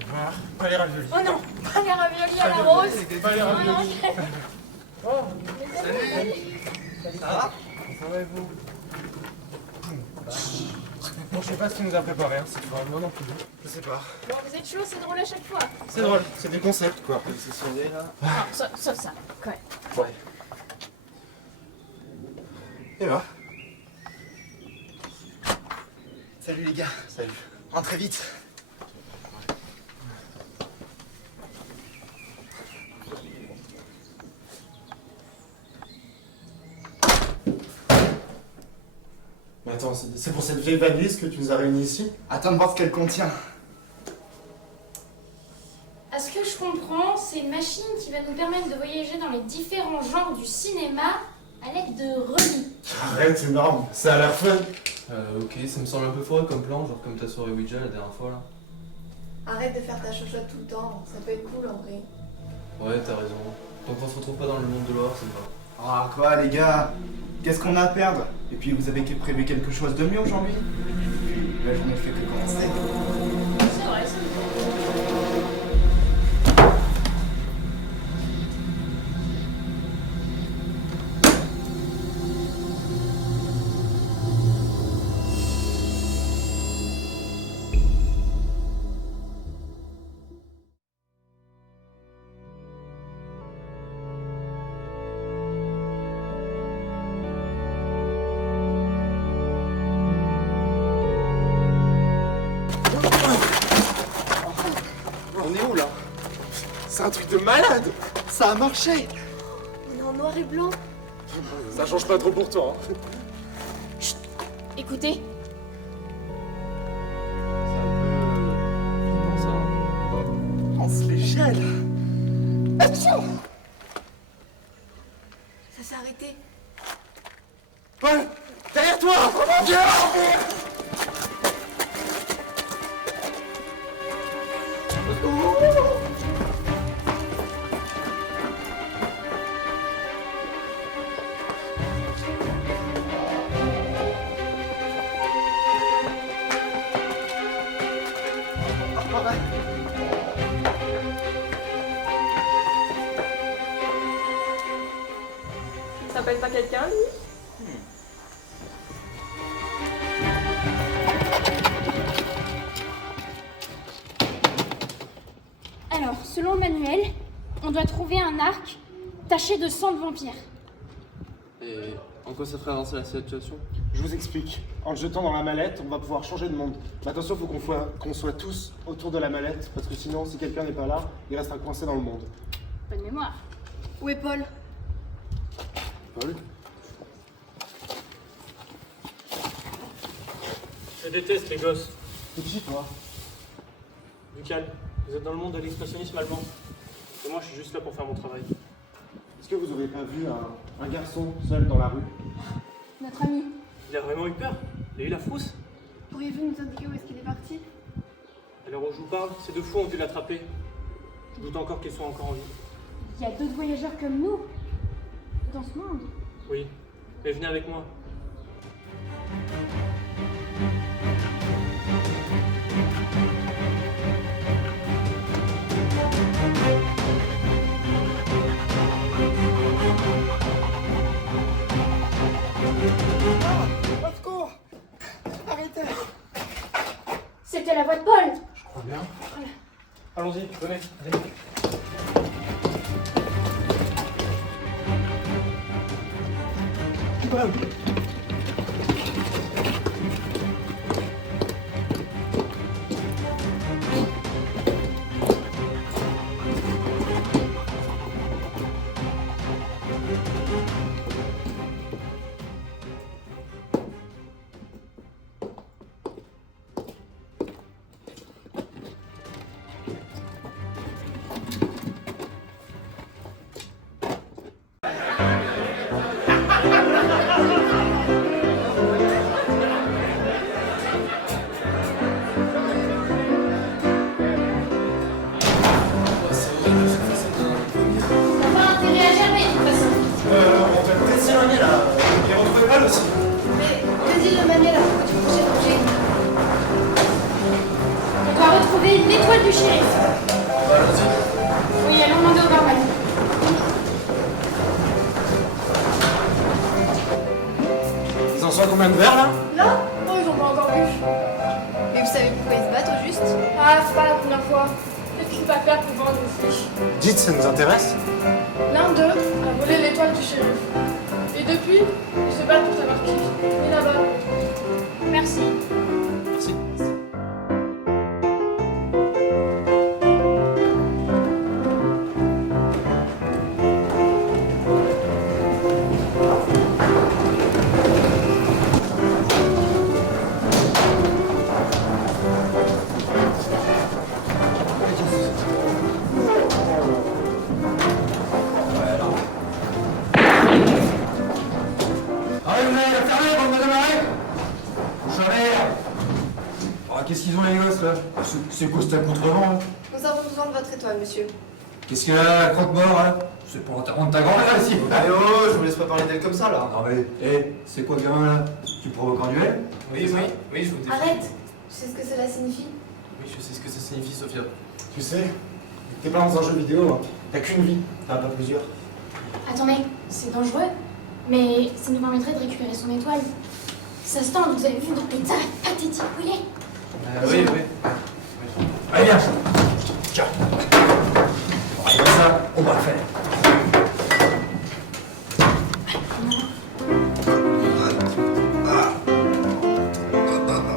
sais pas les raviolis. Oh non, pas les raviolis à la rose. Pas les raviolis. Oh, Salut. Ça va? Ça va et vous? Bon, je sais pas ce qu'il nous a préparé hein, cette fois. Moi non plus. Je sais pas. bon, vous êtes chaud, c'est drôle à chaque fois. C'est drôle, c'est des concepts quoi. C'est sonné là. Non, sauf ça, quand même. Ouais. Et là? Salut les gars. Salut. Rentrez vite. Mais attends, c'est pour cette vieille valise que tu nous as réunis ici? Attends de voir ce qu'elle contient. À ce que je comprends, c'est une machine qui va nous permettre de voyager dans les différents genres du cinéma à l'aide de relis. Arrête, c'est énorme. Ça a l'air fun. Ok, ça me semble un peu fort comme plan, genre comme ta soirée Ouija la dernière fois là. Arrête de faire ta chochotte tout le temps, ça peut être cool en vrai. Ouais, t'as raison. Tant qu'on se retrouve pas dans le monde de l'or, ça me va. Ah quoi les gars? Qu'est-ce qu'on a à perdre? Et puis vous avez prévu quelque chose de mieux aujourd'hui? La journée fait que commencer. C'est vrai, c'est vrai. On est où là? C'est un truc de malade. Ça a marché! On est en noir et blanc. Ça change pas trop pour toi. Hein. Écoutez, C'est un peu. flippant ça. Hein. On se les gèle! Ça s'est arrêté. Paul, derrière toi. Ça s'appelle pas quelqu'un lui? alors, selon le manuel, on doit trouver un arc taché de sang de vampire. Et en quoi ça ferait avancer la situation? Je vous explique. En le jetant dans la mallette, on va pouvoir changer de monde. Mais attention, il faut qu'on soit tous autour de la mallette, parce que sinon, si quelqu'un n'est pas là, il restera coincé dans le monde. Bonne mémoire. Où est Paul? Paul? Je déteste les gosses. C'est qui, toi? Du calme. Vous êtes dans le monde de l'expressionnisme allemand. Et moi, je suis juste là pour faire mon travail. Est-ce que vous auriez pas vu un garçon seul dans la rue? Notre ami. Il a vraiment eu peur. Il a eu la frousse. Pourriez-vous nous indiquer où est-ce qu'il est parti? À l'heure où je vous parle, ces deux fous ont dû l'attraper. Je doute encore qu'ils soient encore en vie. Il y a d'autres voyageurs comme nous dans ce monde. Oui, mais venez avec moi. Au secours! Arrêtez! C'était la voix de Paul. Je crois bien. Allons-y, venez. Allez. combien de verres là? Là? Non, ils ont pas encore vu. Mais vous savez pourquoi ils se battent au juste? Ah, c'est pas la première fois. Peut-être que c'est pas clair pour vendre des fiches. Dites, ça nous intéresse. L'un d'eux a volé l'étoile du shérif. Et depuis, ils se battent pour savoir qui. Et là-bas. Merci. Merci. Allez, vous allez la fermer, bande de démarrer. Qu'est-ce qu'ils ont les gosses là? C'est quoi cet accoutrement? Nous avons besoin de votre étoile, monsieur. Qu'est-ce qu'il y a là, la croque-mort là? C'est pour l'enterrement de ta grand-mère ici. Allez, oh, je vous laisse pas parler d'elle comme ça là. Non mais, c'est quoi ce gamin là? Tu provoques un duel? Oui, je vous défends. Arrête! Tu sais ce que cela signifie? Oui, je sais ce que ça signifie, Sophia. Tu sais, t'es pas dans un jeu vidéo, hein. T'as qu'une vie, t'en as pas plusieurs. Attendez, c'est dangereux. Mais ça nous permettrait de récupérer son étoile. Ça se tend, vous avez vu dans l'état pathétique où il est. Oui. Allez, viens. Tiens. Comme ça, on va le faire.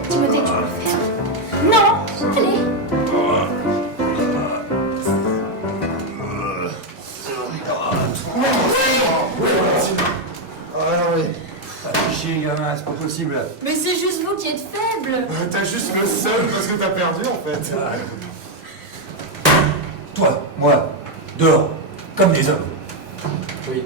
Timothée, tu peux le faire. Non, allez. Ah non mais... Chier gamin, c'est pas possible. Mais c'est juste vous qui êtes faible. T'as juste le seum parce que t'as perdu en fait. Toi, moi, dehors, comme des hommes. Oui.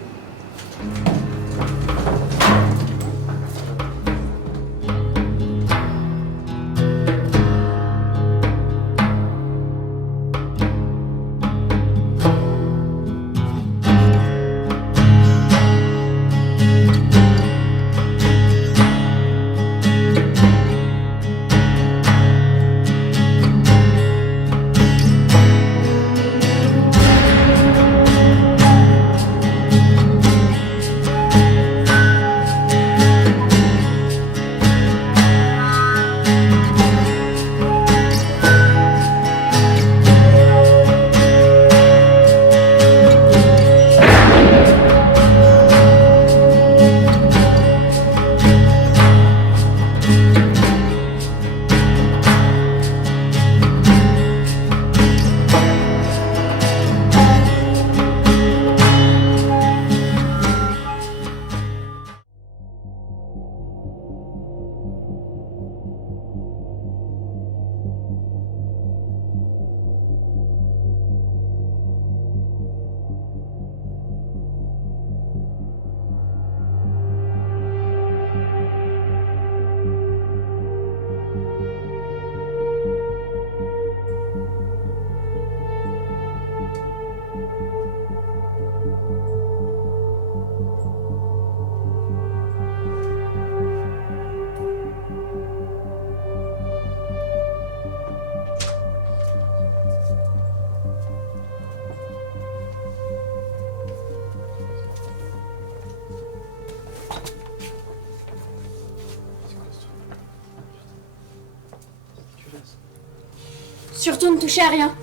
Surtout ne touchez à rien.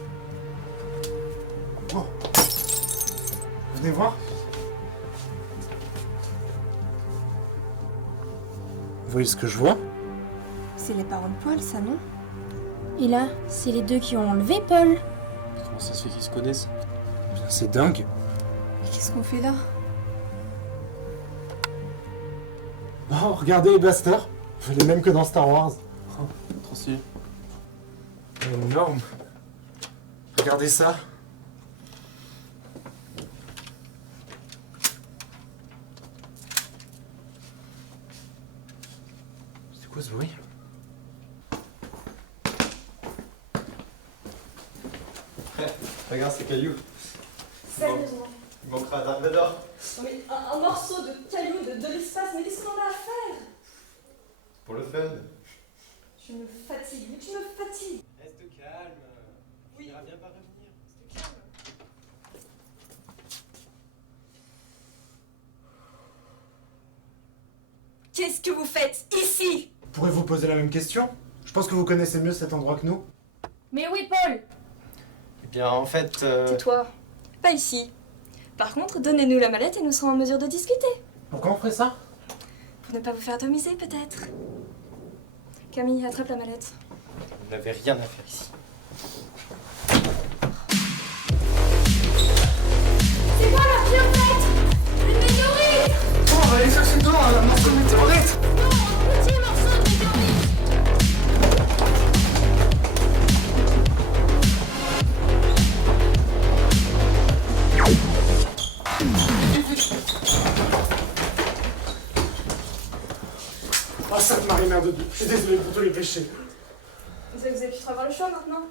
Oh. Venez voir. Vous voyez ce que je vois? C'est les parents de Paul, ça, non? Et là, c'est les deux qui ont enlevé Paul. Comment ça se fait qu'ils se connaissent? C'est dingue. Mais qu'est-ce qu'on fait là? Oh, regardez les blasters. Les mêmes que dans Star Wars. Trop stylé. Énorme. Regardez ça. C'est quoi ce bruit? Regarde ces cailloux. Sérieusement. Il manquera un Dark Vador. Mais un morceau de caillou de l'espace, mais qu'est-ce qu'on en a à faire? Pour le fun. Tu me fatigues, mais tu me fatigues. Reste calme. Oui. Il vient pas revenir. Reste calme. Qu'est-ce que vous faites ici? Pourrez-vous poser la même question? Je pense que vous connaissez mieux cet endroit que nous. Mais oui, Paul! Eh bien, en fait... Tais-toi. Pas ici. Par contre, donnez-nous la mallette et nous serons en mesure de discuter. Pourquoi on ferait ça? Pour ne pas vous faire atomiser, peut-être. Camille, attrape la mallette. Vous n'avez rien à faire ici. C'est quoi la vie en fait? Une météorite! Oh, on va aller chercher toi un morceau de météorite! Non, un petit morceau de météorite! Oh, Sainte Marie, mère de Dieu, je suis désolé pour tous les péchés. Vous avez pu avoir le choix maintenant.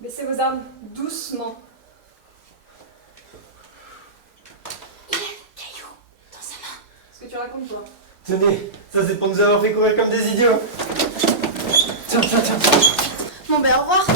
Baissez vos armes, doucement. Il a le caillou dans sa main. Ce que tu racontes, toi. Tenez, ça c'est pour nous avoir fait courir comme des idiots. Tiens. Bon ben au revoir.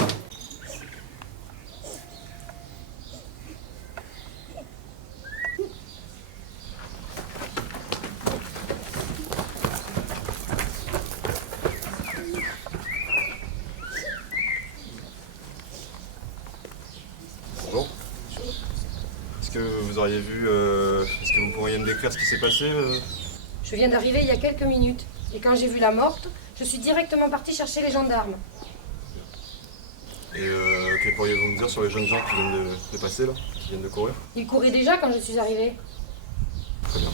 Bonjour. Est-ce que vous auriez vu... Est-ce que vous pourriez me décrire ce qui s'est passé Je viens d'arriver il y a quelques minutes. Et quand j'ai vu la morte, je suis directement partie chercher les gendarmes. Et que pourriez-vous me dire sur les jeunes gens qui viennent de passer là, qui viennent de courir? Ils couraient déjà quand je suis arrivée. Très bien.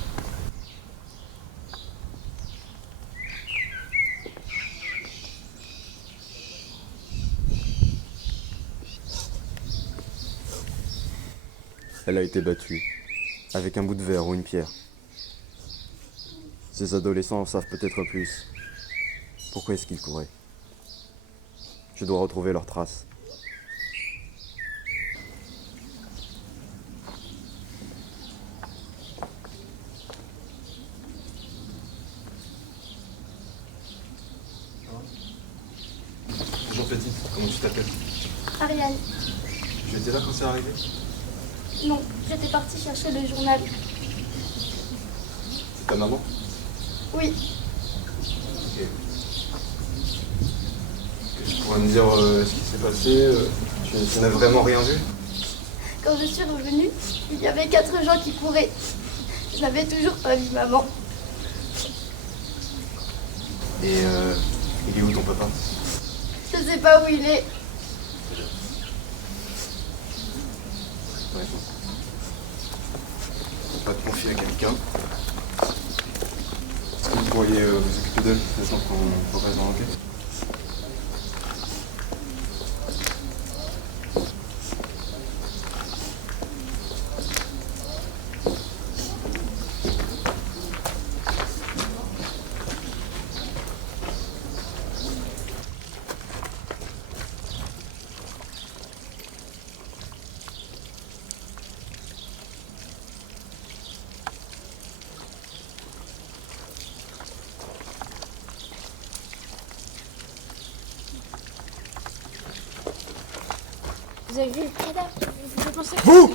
Elle a été battue, avec un bout de verre ou une pierre. Ces adolescents en savent peut-être plus. Pourquoi est-ce qu'ils couraient? Je dois retrouver leurs traces. Bonjour petite, comment tu t'appelles? Ariane, Tu étais là quand c'est arrivé? non, j'étais partie chercher le journal. C'est ta maman? Oui, Ok. Tu pourrais me dire ce qui s'est passé? Tu n'as vraiment rien vu? quand je suis revenue, il y avait 4 gens qui couraient. Je n'avais toujours pas vu maman. Et il est où ton papa? Je sais pas où il est. Ouais. On va te confier à quelqu'un. Est-ce que vous pourriez vous occuper d'elle le temps qu'on progresse dans l'enquête? Vous avez vu le cadavre? Vous pensez que... Vous!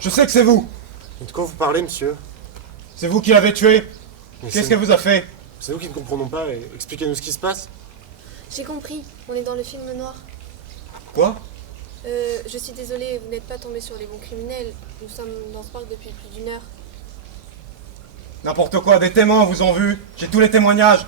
Je sais que c'est vous! De quoi vous parlez, monsieur? C'est vous qui l'avez tué! Mais Qu'est-ce c'est- qu'elle vous a fait? C'est nous qui ne comprenons pas. Expliquez-nous ce qui se passe. J'ai compris, on est dans le film noir. Quoi? Je suis désolée, vous n'êtes pas tombé sur les bons criminels. Nous sommes dans ce parc depuis plus d'1 heure. N'importe quoi, des témoins vous ont vu! J'ai tous les témoignages!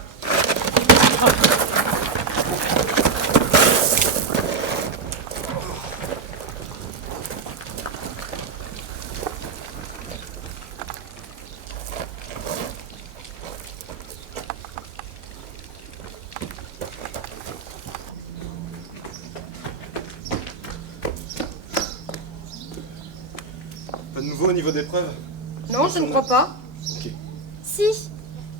Pas de nouveau au niveau des preuves? Non, je ne crois pas. Ok. Si,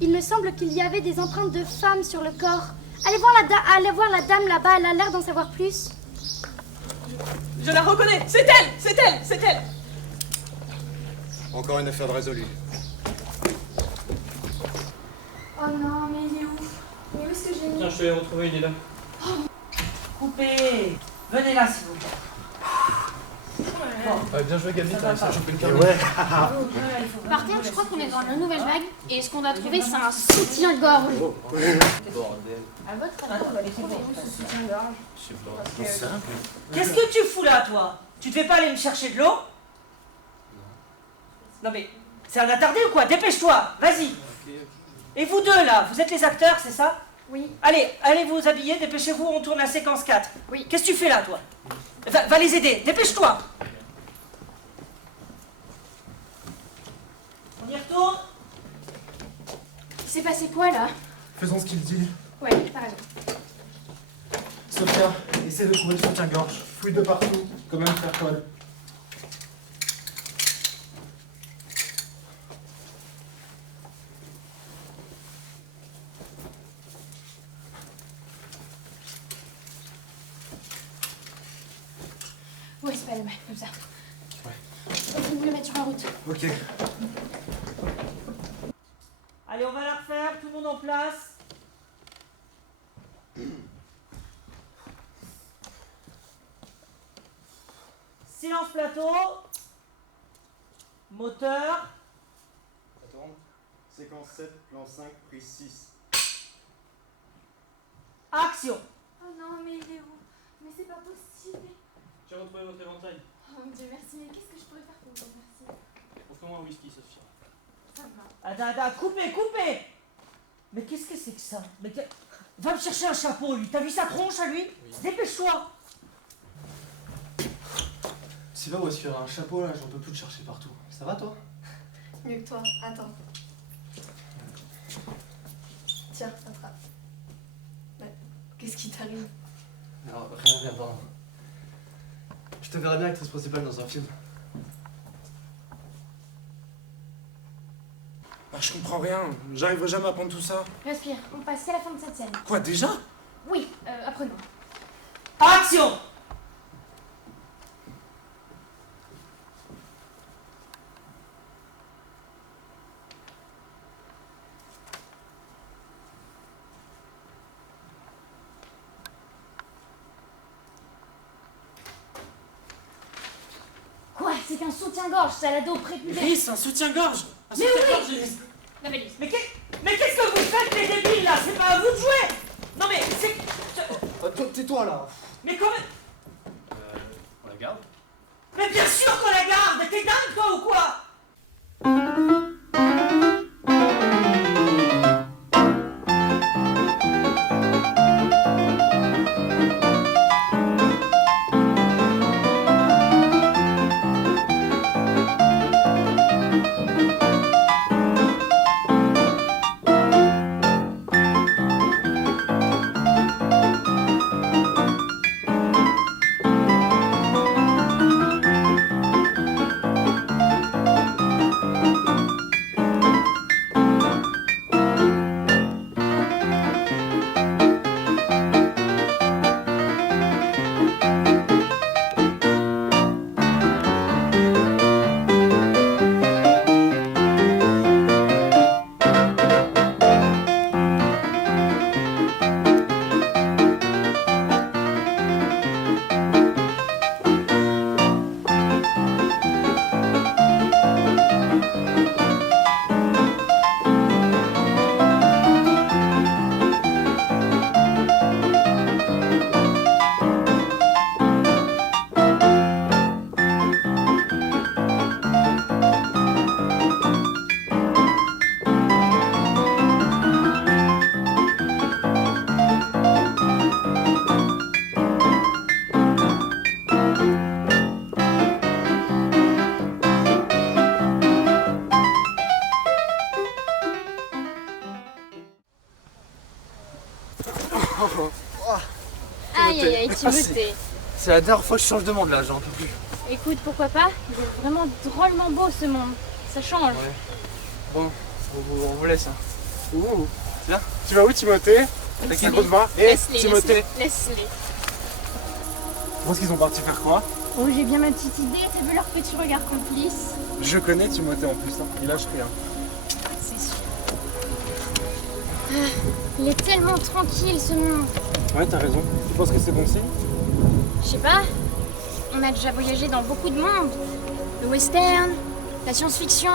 il me semble qu'il y avait des empreintes de femmes sur le corps. Allez voir la dame là-bas, elle a l'air d'en savoir plus. Je la reconnais. C'est elle. Encore une affaire de résolue. Oh non, mais il est où? Mais où est-ce que j'ai mis? Tiens, je te l'ai retrouvé, il est là. Coupez! Venez là, s'il vous plaît. Ouais, bien joué Gabi, t'as réussi à choper le carnet. Ouais. Par contre, je crois qu'on est dans la nouvelle vague et ce qu'on doit trouver, c'est un soutien-gorge. Bordel. À votre avis, on va les trouver où ce soutien-gorge? Je sais pas. Qu'est-ce que tu fous là, toi? Tu devais pas aller me chercher de l'eau? Non mais, c'est un attardé ou quoi? Dépêche-toi, vas-y. Et vous deux là, vous êtes les acteurs, c'est ça? Oui. Allez, allez vous habiller, dépêchez-vous, on tourne la séquence 4. Oui. Qu'est-ce que tu fais là, toi? Va les aider, dépêche-toi. On y retourne? Il s'est passé quoi là? Faisons ce qu'il dit. Ouais, t'as raison. Sophia, essaie de trouver le soutien-gorge. Fouille de partout, comme un frère Paul. Ouais, c'est pas le mal, comme ça. Ouais. Faut me le mettre sur la route. Ok. Allez, on va la refaire, tout le monde en place. Silence plateau. Moteur. Attends. Séquence 7, plan 5, prise 6. Action. Oh non, mais il est où? Mais c'est pas possible. J'ai retrouvé votre éventail. Oh mon Dieu, merci. Mais qu'est-ce que je pourrais faire pour vous remercier? Offre-moi un whisky, Sophia. Ça va. Ada, coupez. Mais qu'est-ce que c'est que ça? Va me chercher un chapeau, lui. T'as vu sa tronche à lui? Dépêche-toi. Sylvain, où est-ce qu'il y aura un chapeau là? J'en peux plus te chercher partout. Ça va toi? Mieux que toi. Attends. Tiens, attrape. Ouais. Qu'est-ce qui t'arrive? Alors, rien, pardon. Je te verrais bien actrice principale dans un film. Ah, je comprends rien. J'arriverai jamais à prendre tout ça. Respire, on passe qu'à la fin de cette scène. Quoi, déjà? Oui, apprenons. Action. Quoi? C'est qu'un soutien-gorge, salado prépubère. Rhys, un soutien-gorge. Un Mais soutien-gorge, oui. Rhys. La valise. Mais qu'est-ce que vous faites, les débiles, là? C'est pas à vous de jouer. Non mais, c'est... Tais-toi là. Mais comment... On la garde? Mais bien sûr qu'on la garde. T'es dingue, toi, ou quoi? Aïe, Timothée. C'est la dernière fois que je change de monde là, j'en peux plus. Écoute, pourquoi pas? Il est vraiment drôlement beau ce monde. Ça change. Ouais. Bon, on vous laisse. Hein. Ouh. Tiens. Tu vas où, Timothée? T'as quel gros de vin? Eh, Laisse-les, Timothée. laisse-les. Tu penses qu'ils ont parti faire quoi? Oh, j'ai bien ma petite idée. T'as vu leur petit regard complice? Je connais Timothée en plus, hein. Il lâche rien. C'est sûr. Ah, il est tellement tranquille ce monde. Ouais, t'as raison. Tu penses que c'est bon signe? Je sais pas. On a déjà voyagé dans beaucoup de monde. Le western, la science-fiction,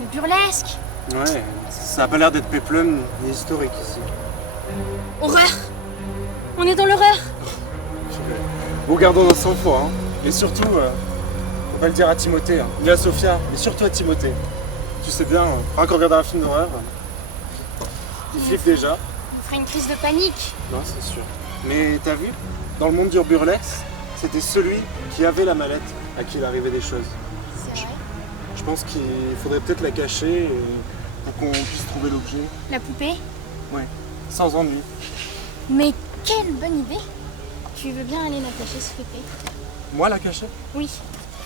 le burlesque. Ouais, ça a pas l'air d'être péplum ni historique ici. Horreur! On est dans l'horreur! Bon, gardons notre sang-froid, hein. Et surtout, faut pas le dire à Timothée, hein, ni à Sophia, mais surtout à Timothée. Tu sais bien, rien qu'en regardant un film d'horreur, il flippe déjà. On ferait une crise de panique. Non, c'est sûr. Mais t'as vu, dans le monde du burlesque, c'était celui qui avait la mallette à qui il arrivait des choses. C'est vrai. Je pense qu'il faudrait peut-être la cacher pour qu'on puisse trouver l'objet. La poupée? Ouais, sans ennui. Mais quelle bonne idée! Tu veux bien aller la cacher, s'il te plaît? Moi, la cacher? Oui.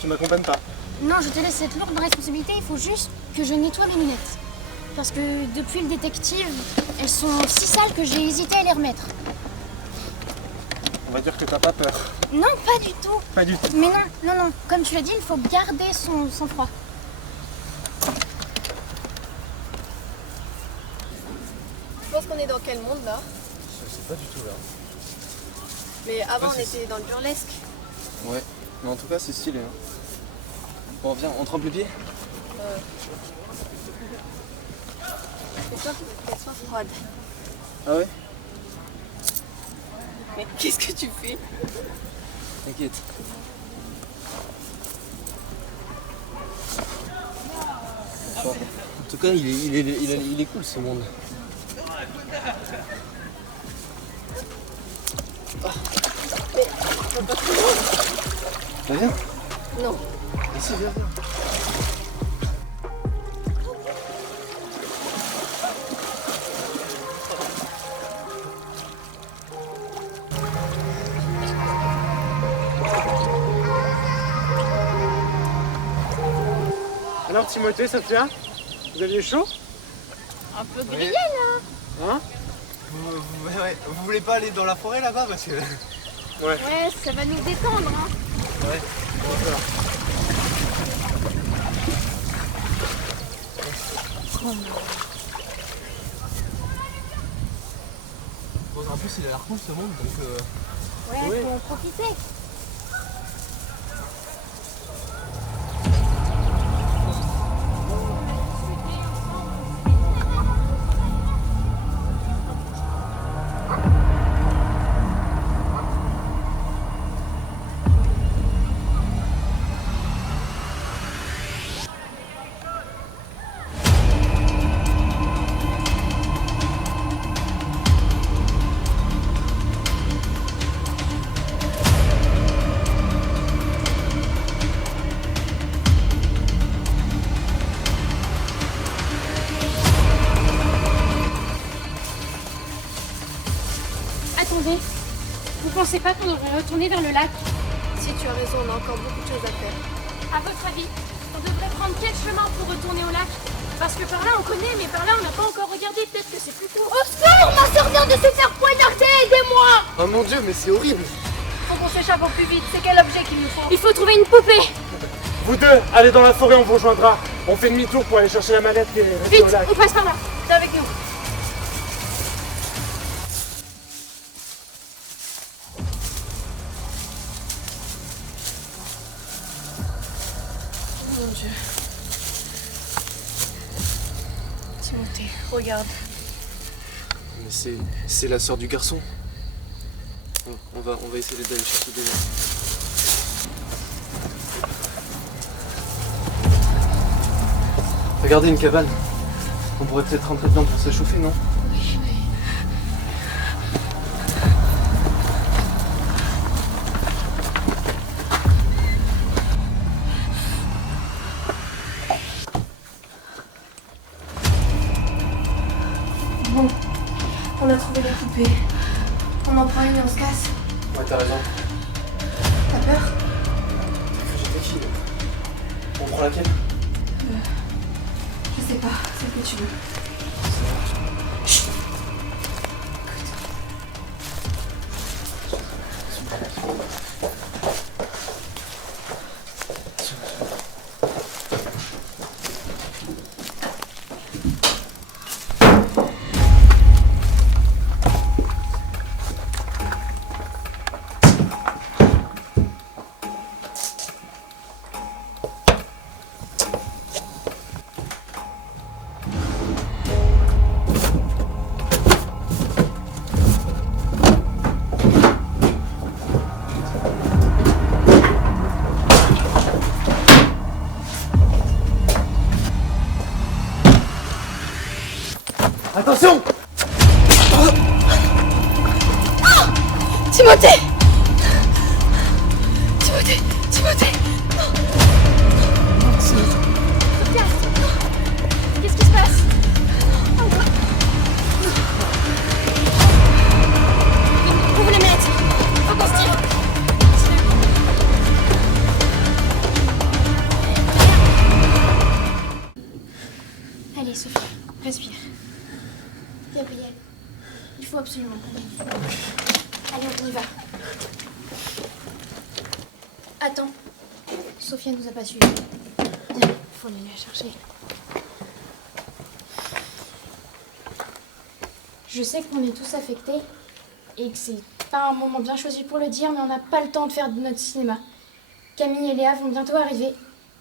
Tu m'accompagnes pas? Non, je te laisse cette lourde responsabilité, il faut juste que je nettoie mes lunettes. Parce que depuis le détective, elles sont si sales que j'ai hésité à les remettre. On va dire que t'as pas peur. Non, pas du tout. Pas du tout. Mais non, comme tu l'as dit, il faut garder son sang-froid. Je pense qu'on est dans quel monde là? Je sais pas du tout là. Mais avant Ouais, on était dans le burlesque. Ouais, mais en tout cas c'est stylé. Hein. Bon viens, on trempe les pieds. C'est toi qu'elle soit froide. Ah ouais? Mais qu'est-ce que tu fais? T'inquiète. Bon, en tout cas il est cool ce monde. Mais faut pas trop loin. Bah viens. Non. Ici, viens. Alors Timothée, Sophia, vous aviez chaud? Un peu grillé là. Hein? Vous voulez pas aller dans la forêt là-bas parce que... Ouais. Ouais, ça va nous détendre, hein. Ouais, bon, en plus il a l'air cool ce monde donc... Ouais, faut en profiter. Attendez, vous pensez pas qu'on devrait retourner vers le lac? Si tu as raison, on a encore beaucoup de choses à faire. À votre avis, on devrait prendre quel chemin pour retourner au lac? Parce que par là on connaît, mais par là on n'a pas encore regardé, peut-être que c'est plus court. Au secours, ma soeur vient de se faire poignarder, aidez-moi! Oh mon dieu, mais c'est horrible! Faut qu'on s'échappe au plus vite, c'est quel objet qu'il nous faut? Il faut trouver une poupée! Vous deux, allez dans la forêt, on vous rejoindra. On fait demi-tour pour aller chercher la mallette et rester Vite, au lac. on passe par là. Viens avec nous. Mon Dieu. Timothée, regarde. Mais c'est la sœur du garçon. Bon, on va essayer d'aller chercher des gens. Regardez une cabane. On pourrait peut-être rentrer dedans pour s'échauffer, non? Bon, on a trouvé la poupée. On en prend une et on se casse. Ouais, t'as raison. T'as peur? J'étais qui là? On prend laquelle? Je sais pas, celle que tu veux. Attention! Timothée! Timothée! Timothée! Sophia! Qu'est-ce qui se passe? Vous voulez mettre? Faut qu'on se tire! Allez, Sophia, respire. Gabriel, il faut absolument qu'on y aille. Allez, on y va. Attends. Sophia nous a pas suivis. Viens, faut aller la chercher. Je sais qu'on est tous affectés et que c'est pas un moment bien choisi pour le dire, mais on n'a pas le temps de faire de notre cinéma. Camille et Léa vont bientôt arriver.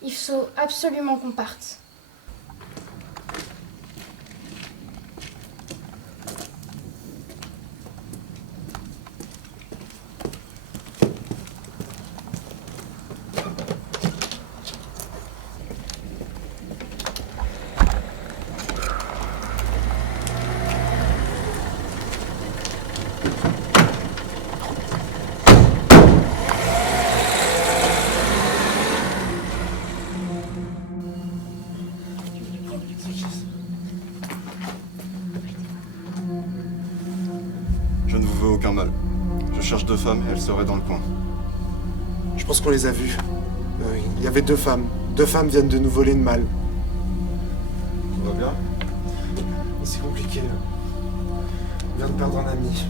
Il faut absolument qu'on parte. Je ne vous veux aucun mal. Je cherche 2 femmes et elles seraient dans le coin. Je pense qu'on les a vues. Il y avait 2 femmes. 2 femmes viennent de nous voler une malle. Tout va bien? C'est compliqué. On vient de perdre un ami.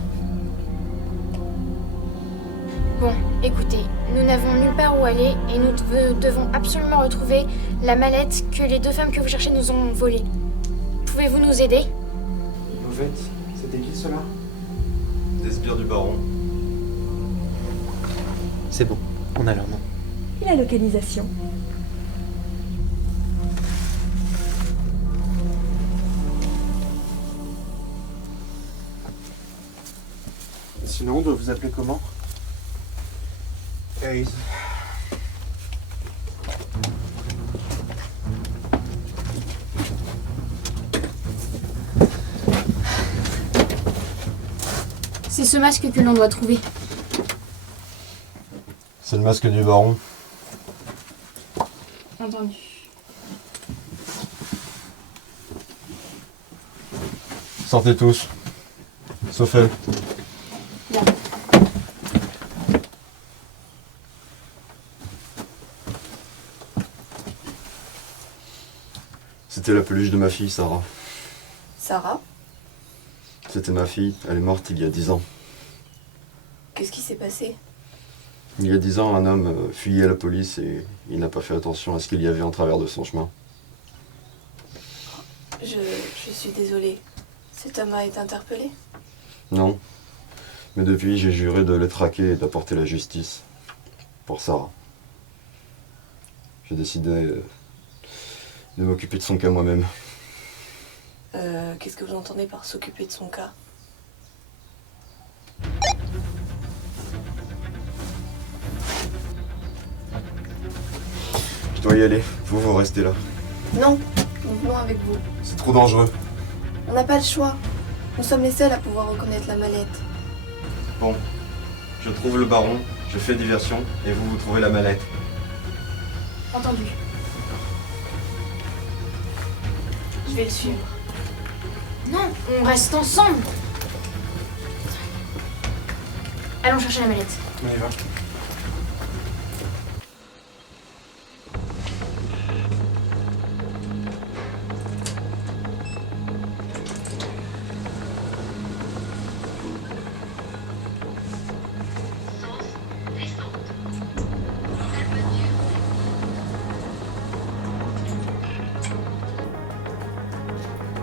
Bon, écoutez, nous n'avons nulle part où aller et nous devons absolument retrouver la mallette que les 2 femmes que vous cherchez nous ont volée. Pouvez-vous nous aider? Mauvette, c'était qui cela? Des sbires du baron. C'est bon, on a leur nom. Et la localisation? Sinon, on doit vous appeler comment? Hayes. C'est ce masque que l'on doit trouver. C'est le masque du baron. Entendu. Sortez tous. Sauf elle. Bien. C'était la peluche de ma fille, Sarah. Sarah? C'était ma fille. Elle est morte il y a 10 ans. Qu'est-ce qui s'est passé? Il y a 10 ans, un homme fuyait la police et il n'a pas fait attention à ce qu'il y avait en travers de son chemin. Je suis désolée. Cet homme a été interpellé? Non. Mais depuis, j'ai juré de le traquer et d'apporter la justice. Pour Sarah. J'ai décidé de m'occuper de son cas moi-même. Qu'est-ce que vous entendez par s'occuper de son cas? Je dois y aller. Vous restez là. Non, nous venons avec vous. C'est trop dangereux. On n'a pas le choix. Nous sommes les seuls à pouvoir reconnaître la mallette. Bon. Je trouve le baron, je fais diversion, et vous trouvez la mallette. Entendu. Je vais le suivre. Non, on reste ensemble. Allons chercher la mallette. On y va.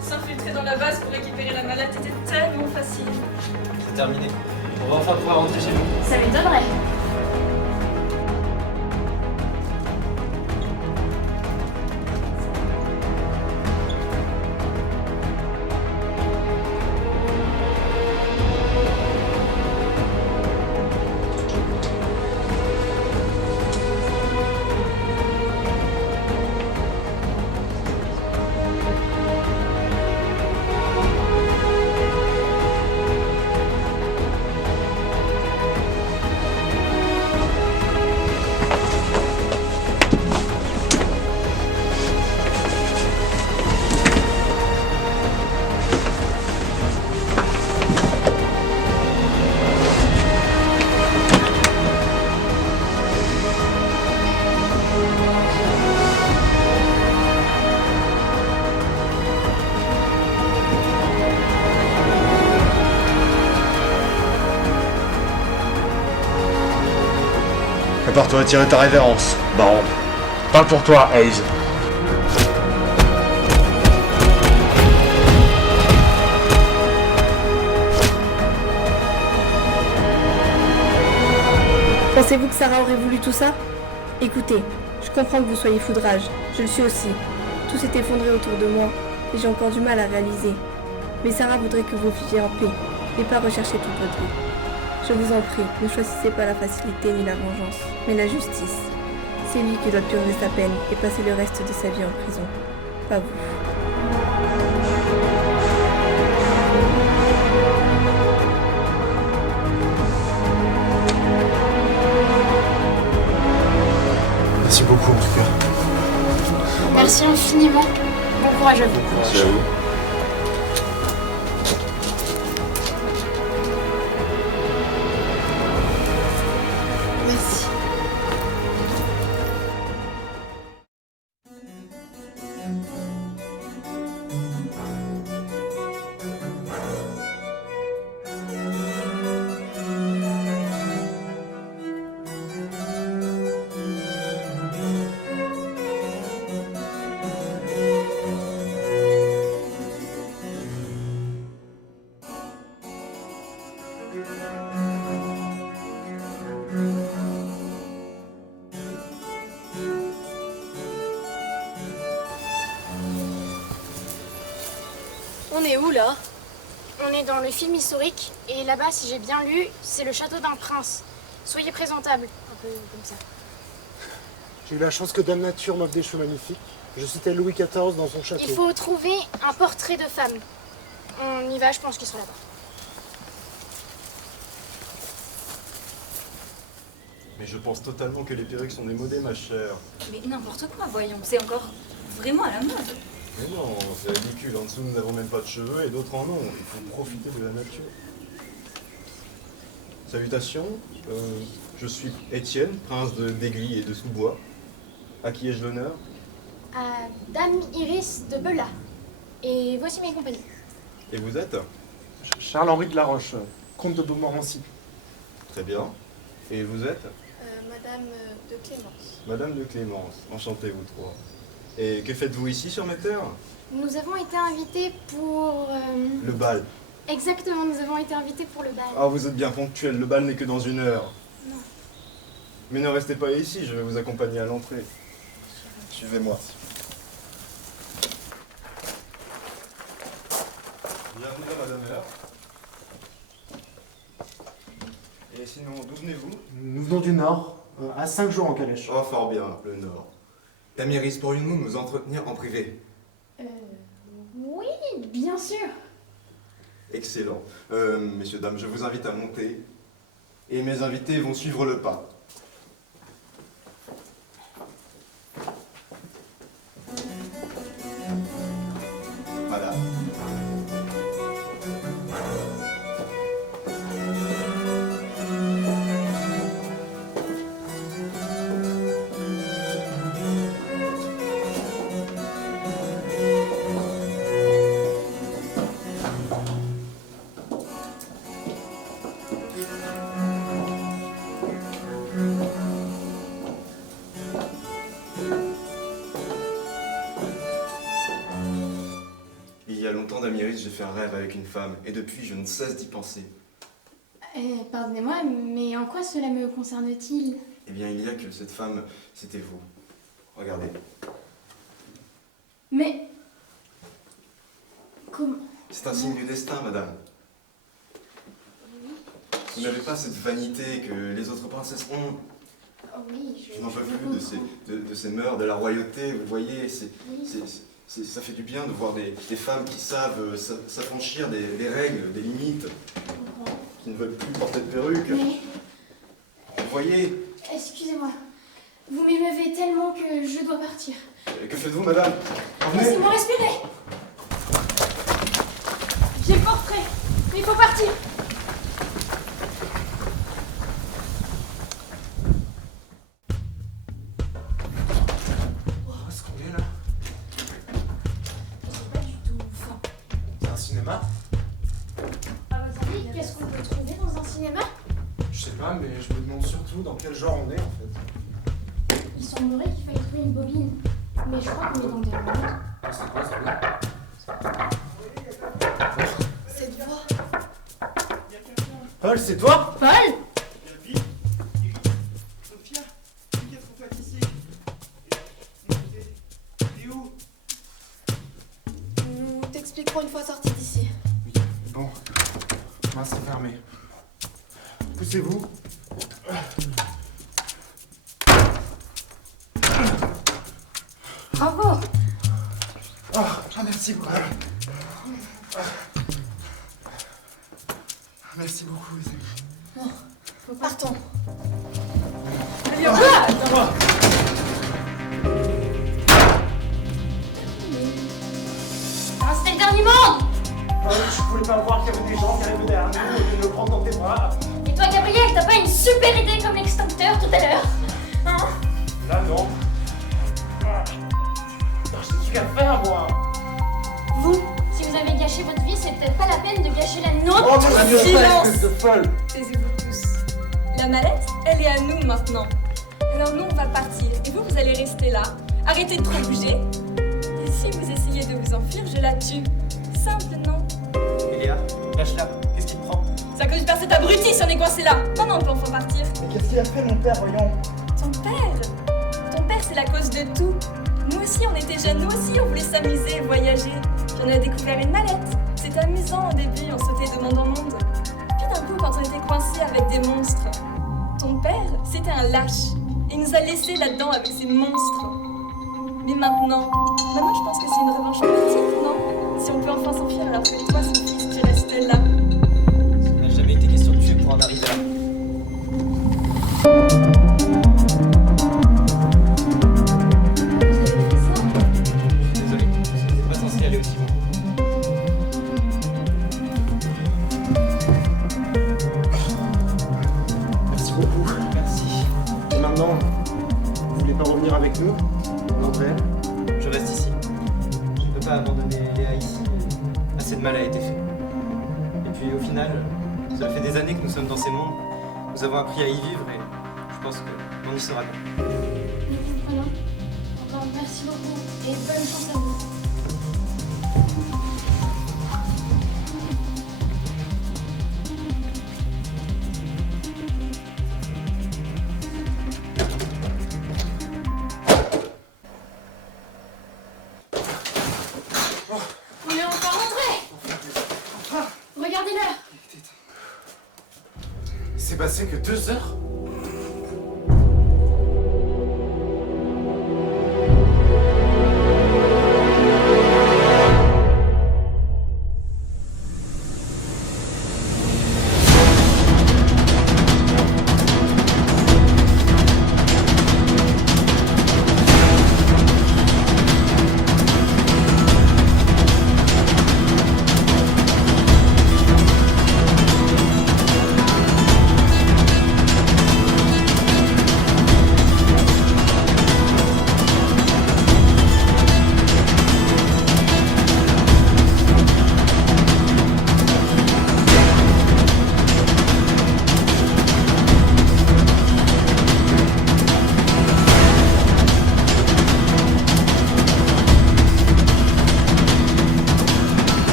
S'infiltrer dans la base pour récupérer la mallette était tellement facile. C'est terminé. On va enfin pouvoir rentrer chez nous. Ça m'étonnerait. Prépare-toi à tirer ta révérence, baron. Pas pour toi, Hayes. Pensez-vous que Sarah aurait voulu tout ça? Écoutez, je comprends que vous soyez foudrage, je le suis aussi. Tout s'est effondré autour de moi, et j'ai encore du mal à réaliser. Mais Sarah voudrait que vous viviez en paix, et pas rechercher toute votre vie. Je vous en prie, ne choisissez pas la facilité ni la vengeance, mais la justice. C'est lui qui doit purger sa peine et passer le reste de sa vie en prison, pas vous. Merci beaucoup en tout cas. Merci infiniment. Bon courage à vous. Merci à vous. Merci. On est où là? On est dans le film historique et là-bas, si j'ai bien lu, c'est le château d'un prince. Soyez présentable, un peu comme ça. J'ai eu la chance que Dame Nature m'offre des cheveux magnifiques. Je citais Louis XIV dans son château. Il faut trouver un portrait de femme. On y va, je pense qu'ils sont là-bas. Mais je pense totalement que les perruques sont démodées, ma chère. Mais n'importe quoi, voyons. C'est encore vraiment à la mode. Mais non, c'est ridicule. En dessous, nous n'avons même pas de cheveux et d'autres en ont. Il faut profiter de la nature. Salutations. Je suis Étienne, prince d'Aigli et de Sous-Bois. À qui ai-je l'honneur? À Dame Iris de Bela. Et voici mes compagnons. Et vous êtes? Charles-Henri de la Roche, comte de Beaumorency. Très bien. Et vous êtes? Madame de Clémence. Madame de Clémence. Enchantée, vous trois. Et que faites-vous ici sur mes terres? Nous avons été invités pour... Le bal. Exactement, nous avons été invités pour le bal. Ah, vous êtes bien ponctuel. Le bal n'est que dans 1 heure. Non. Mais ne restez pas ici, je vais vous accompagner à l'entrée. Suivez-moi. Bienvenue à Madame Heure. Et sinon, d'où venez-vous? Nous venons du Nord, à 5 jours en calèche. Oh, fort bien, le Nord. Damiris, pourrions-nous nous entretenir en privé? Oui, bien sûr. Excellent. Messieurs, dames, je vous invite à monter. Et mes invités vont suivre le pas. Voilà. Il y a longtemps, Damiris, j'ai fait un rêve avec une femme, et depuis, je ne cesse d'y penser. Pardonnez-moi, mais en quoi cela me concerne-t-il? Eh bien, il y a que cette femme, c'était vous. Regardez. Mais... comment? C'est un signe du destin, madame. Vous n'avez pas cette vanité que les autres princesses ont. Oui, Je n'en peux plus de ces mœurs, de la royauté, vous voyez, ça fait du bien de voir des femmes qui savent s'affranchir des règles, des limites, qui ne veulent plus porter de perruque. Mais... Vous voyez? Excusez-moi, vous m'émeuvez tellement que je dois partir. Que faites-vous, madame? Venez. Laissez-moi respirer. J'ai le portrait, mais il faut partir. Où est-ce qu'on est là? C'est pas du tout fin. C'est un cinéma? À votre avis, qu'est-ce qu'on peut trouver dans un cinéma? Je sais pas. pas, mais je me demande surtout dans quel genre on est en fait. Il semblerait qu'il faille trouver une bobine. Mais je crois qu'on est dans des remontes. C'est quoi ça? Cette voix. Paul, c'est toi? Paul! Sophia, qu'est-ce qu'on fait ici? T'es où? Nous t'expliquerons une fois sortis d'ici. Bon, mince, c'est fermé. Poussez-vous. Bravo. Merci beaucoup. Merci beaucoup, les amis. Bon, partons. Allez, on va. Ah, c'était le dernier monde! Je pouvais pas voir qu'il y avait des gens qui arrivaient derrière nous et de le prendre dans tes bras. Et toi, Gabriel, t'as pas une super idée comme l'extincteur tout à l'heure? Hein? Là, non. Je sais qu'à faire, moi. Vous, si vous avez gâché votre vie, c'est peut-être pas la peine de gâcher la nôtre. Oh, mon Dieu, Silence. espèce de folle. Taisez-vous tous. La mallette, elle est à nous maintenant. Alors nous, on va partir. Et vous, vous allez rester là. Arrêtez de trop bouger. Et si vous essayez de vous enfuir, je la tue. Simple, non? Elia, lâche-la. Qu'est-ce qui te prend? C'est à cause du père cet abruti si on est coincé là. Non, non, on peut enfin partir. Mais qu'est-ce qu'il a fait, mon père, voyons? Ton père, c'est la cause de tout. Nous aussi, on était jeunes, nous aussi, on voulait s'amuser, voyager. Puis on a découvert une mallette. C'était amusant au début, on sautait de monde en monde. Puis d'un coup, quand on était coincés avec des monstres, ton père, c'était un lâche. Et il nous a laissés là-dedans avec ces monstres. Mais maintenant, je pense que c'est une revanche politique, non? Si on peut enfin s'enfuir alors que toi, son fils, tu restes là. Il n'a jamais été question de tuer pour en arriver là. Désolé, c'est pas censé aller aussi loin. Merci beaucoup. Merci. Et maintenant, vous voulez pas revenir avec nous? Dans le réel? Je reste ici. Je ne peux pas abandonner Léa ici. Assez de mal a été fait. Et puis au final, ça fait des années que nous sommes dans ces mondes. Nous avons appris à y vivre et je pense qu'on y sera bien. Voilà. Encore merci beaucoup et bonne chance à vous. On est encore rentré. Regardez l'heure. Il s'est passé que 2 heures?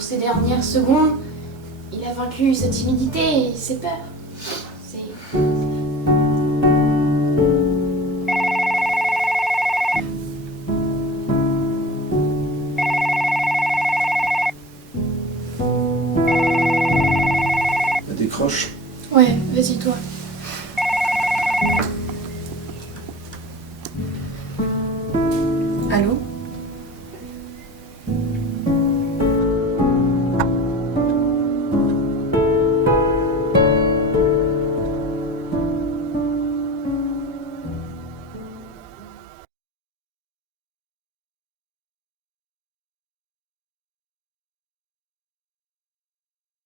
Ces dernières secondes, il a vaincu sa timidité et ses peurs. C'est... Décroche. Ouais, vas-y toi.